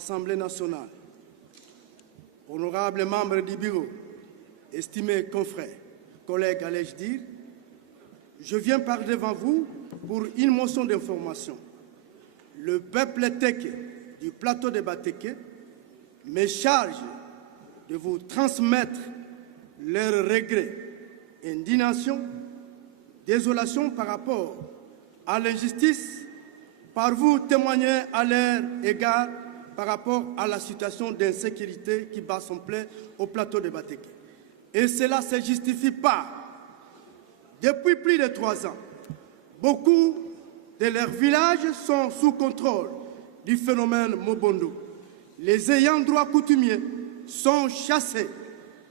l'Assemblée nationale, honorables membres du bureau, estimés confrères, collègues, allais-je dire, je viens parler devant vous pour une motion d'information. Le peuple Teke du plateau de Bateke me charge de vous transmettre leurs regrets, indignation, désolation par rapport à l'injustice, par vous témoigner à leur égard par rapport à la situation d'insécurité qui bat son plein au plateau de Bateke. Et cela ne se justifie pas. Depuis plus de 3 ans, beaucoup de leurs villages sont sous contrôle du phénomène Mobondo. Les ayants droit coutumiers sont chassés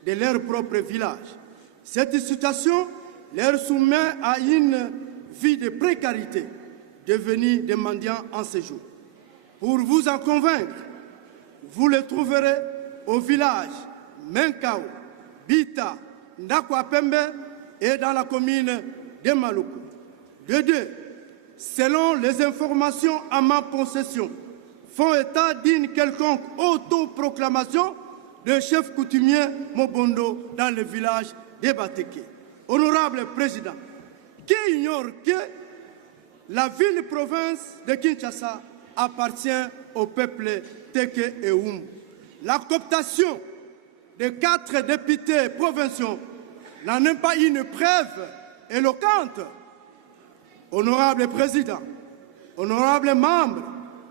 de leur propre village. Cette situation leur soumet à une vie de précarité, devenus des mendiants en séjour. Pour vous en convaincre, vous les trouverez au village Menkao, Bita, Ndakwapembe et dans la commune de Maluku. De deux, selon les informations à ma possession, font état d'une quelconque autoproclamation de chef coutumier Mobondo dans le village de Bateke. Honorable Président, qui ignore que la ville-province de Kinshasa appartient au peuple Teke et Oum. La cooptation de 4 députés provinciaux n'en est pas une preuve éloquente. Honorable Président, honorables membres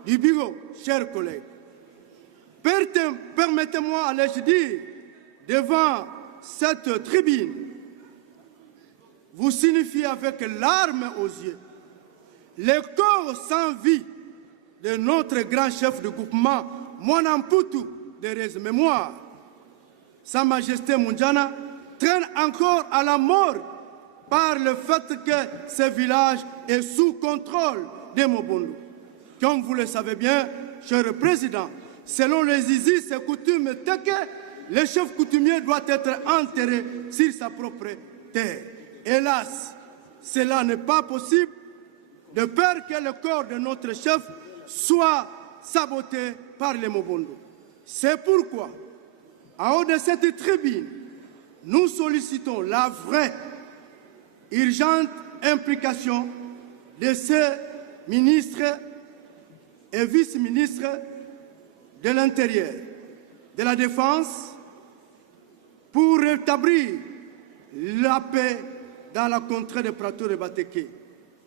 du bureau, chers collègues, permettez-moi, allais-je dire, devant cette tribune, vous signifiez avec larmes aux yeux le corps sans vie de notre grand chef de groupement, Mwanamputu de mémoire. Sa Majesté Mundjana traîne encore à la mort par le fait que ce village est sous contrôle de Mobondo. Comme vous le savez bien, cher Président, selon les isis et coutumes Teke, le chef coutumier doit être enterré sur sa propre terre. Hélas, cela n'est pas possible de peur que le corps de notre chef soit saboté par les Mobondo. C'est pourquoi, en haut de cette tribune, nous sollicitons la vraie, urgente implication de ces ministres et vice-ministres de l'Intérieur, de la Défense, pour rétablir la paix dans la contrée des plateaux de Bateke.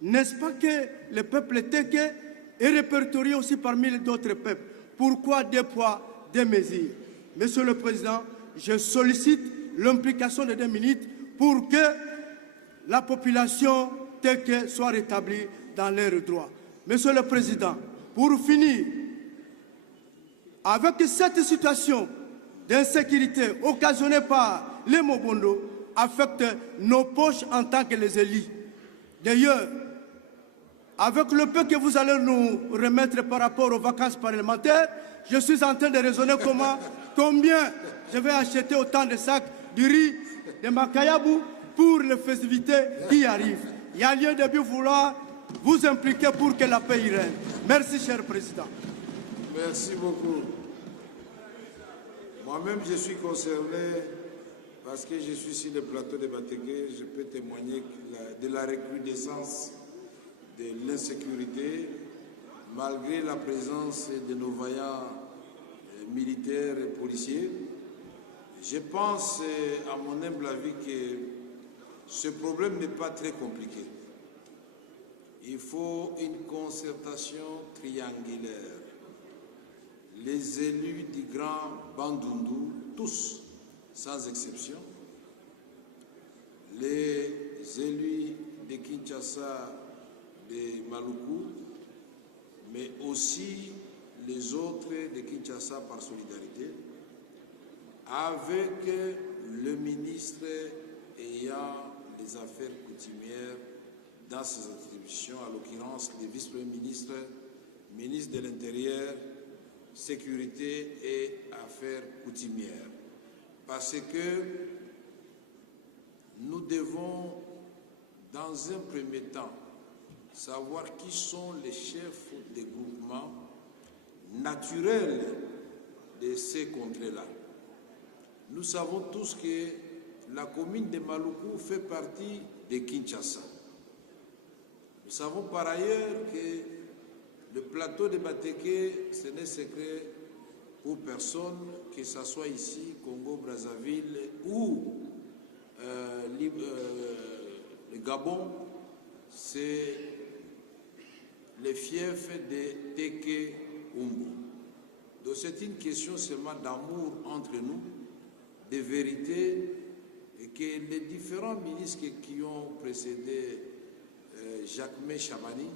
N'est-ce pas que le peuple Teke est répertorié aussi parmi d'autres peuples? Pourquoi 2 poids, 2 mesures? Monsieur le Président, je sollicite l'implication de 2 minutes pour que la population Teke soit rétablie dans leurs droits. Monsieur le Président, pour finir, avec cette situation d'insécurité occasionnée par les Mobondo, affecte nos poches en tant que les élus. D'ailleurs, avec le peu que vous allez nous remettre par rapport aux vacances parlementaires, je suis en train de raisonner combien je vais acheter autant de sacs de riz de Makayabou pour les festivités qui arrivent. Il y a lieu de bien vouloir vous impliquer pour que la paix y règne. Merci, cher Président. Merci beaucoup. Moi-même, je suis concerné parce que je suis sur le plateau de Bateke. Je peux témoigner de la recrudescence de l'insécurité, malgré la présence de nos vaillants militaires et policiers. Je pense, à mon humble avis, que ce problème n'est pas très compliqué. Il faut une concertation triangulaire. Les élus du Grand Bandundu, tous, sans exception, les élus de Kinshasa, de Maluku, mais aussi les autres de Kinshasa par solidarité, avec le ministre ayant les affaires coutumières dans ses attributions, à l'occurrence le vice-premier ministre, ministre de l'Intérieur, Sécurité et Affaires coutumières. Parce que nous devons, dans un premier temps, savoir qui sont les chefs des groupements naturel de ces contrées-là. Nous savons tous que la commune de Maluku fait partie de Kinshasa. Nous savons par ailleurs que le plateau de Bateke, ce n'est secret pour personne, que ce soit ici, Congo-Brazzaville ou le Gabon, c'est le fief de Teke Umbu. Donc c'est une question seulement d'amour entre nous, de vérité, et que les différents ministres qui ont précédé Jacquemain Chamani